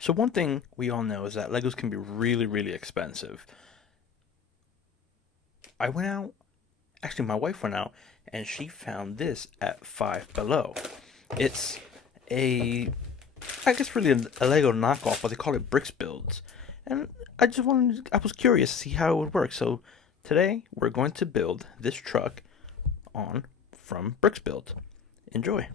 So one thing we all know is that Legos can be really, really expensive. I went out, actually my wife went out, and she found this at Five Below. It's a, I guess really a Lego knockoff, but they call it Brix Builds. And I was curious to see how it would work. So today we're going to build this truck on from Brix Build. Enjoy.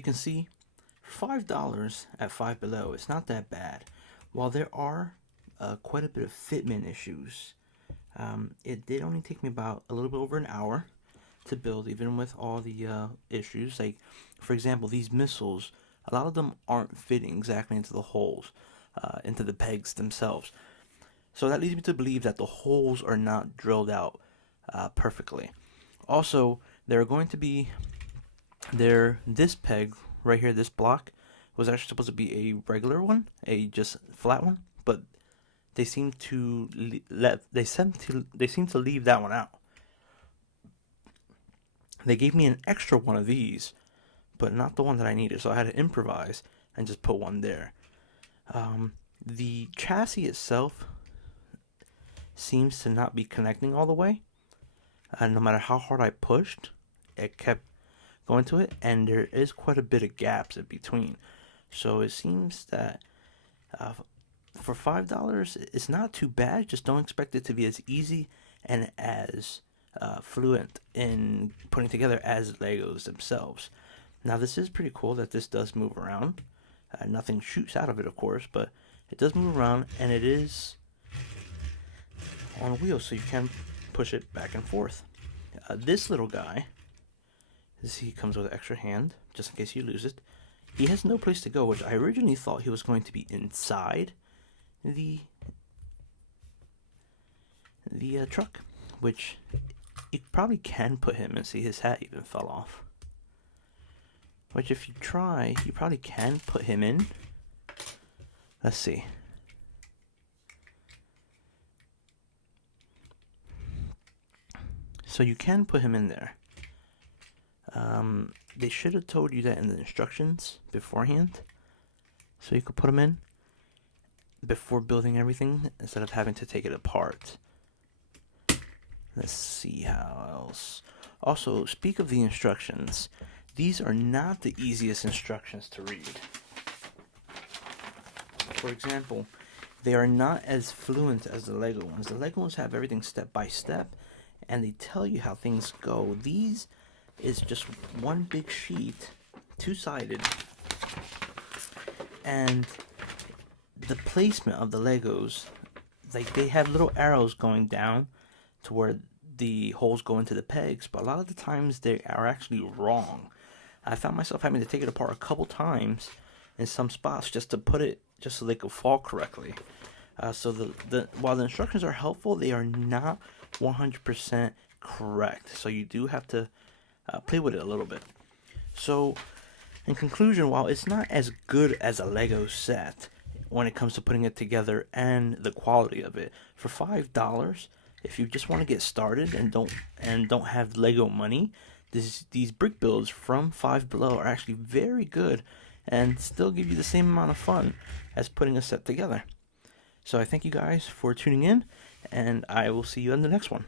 you can see, for $5 at Five Below, it's not that bad. While there are quite a bit of fitment issues, it did only take me about a little bit over an hour to build, even with all the issues. Like, for example, these missiles, a lot of them aren't fitting exactly into the holes, into the pegs themselves. So that leads me to believe that the holes are not drilled out perfectly. Also, there are going to be this peg right here, this block, was actually supposed to be a regular one, a just flat one, but they seem to leave that one out. They gave me an extra one of these, but not the one that I needed, so I had to improvise and just put one there. The chassis itself seems to not be connecting all the way. No matter how hard I pushed, it kept going to it, and there is quite a bit of gaps in between. So it seems that for $5, it's not too bad. Just don't expect it to be as easy and as fluent in putting together as Legos themselves. Now, this is pretty cool that this does move around. Nothing shoots out of it, of course, but it does move around, and it is on wheels, so you can push it back and forth. This little guy, he comes with an extra hand, just in case you lose it. He has no place to go, which I originally thought he was going to be inside the truck, which you probably can put him and see his hat even fell off. Which, if you try, you probably can put him in. Let's see. So you can put him in there. They should have told you that in the instructions beforehand, so you could put him in before building everything instead of having to take it apart. Let's see how else. Also, speak of the instructions. These are not the easiest instructions to read. For example, they are not as fluent as the Lego ones. The Lego ones have everything step by step, and they tell you how things go. These is just one big sheet, two-sided, and the placement of the Legos, like, they have little arrows going down to where the holes go into the pegs, but a lot of the times they are actually wrong. I found myself having to take it apart a couple times in some spots just to put it, just so they could fall correctly. So while the instructions are helpful, they are not 100% correct. So you do have to play with it a little bit. So, in conclusion, while it's not as good as a Lego set when it comes to putting it together and the quality of it, for $5, if you just want to get started and don't have Lego money, these brick builds from Five Below are actually very good and still give you the same amount of fun as putting a set together. So I thank you guys for tuning in, and I will see you in the next one.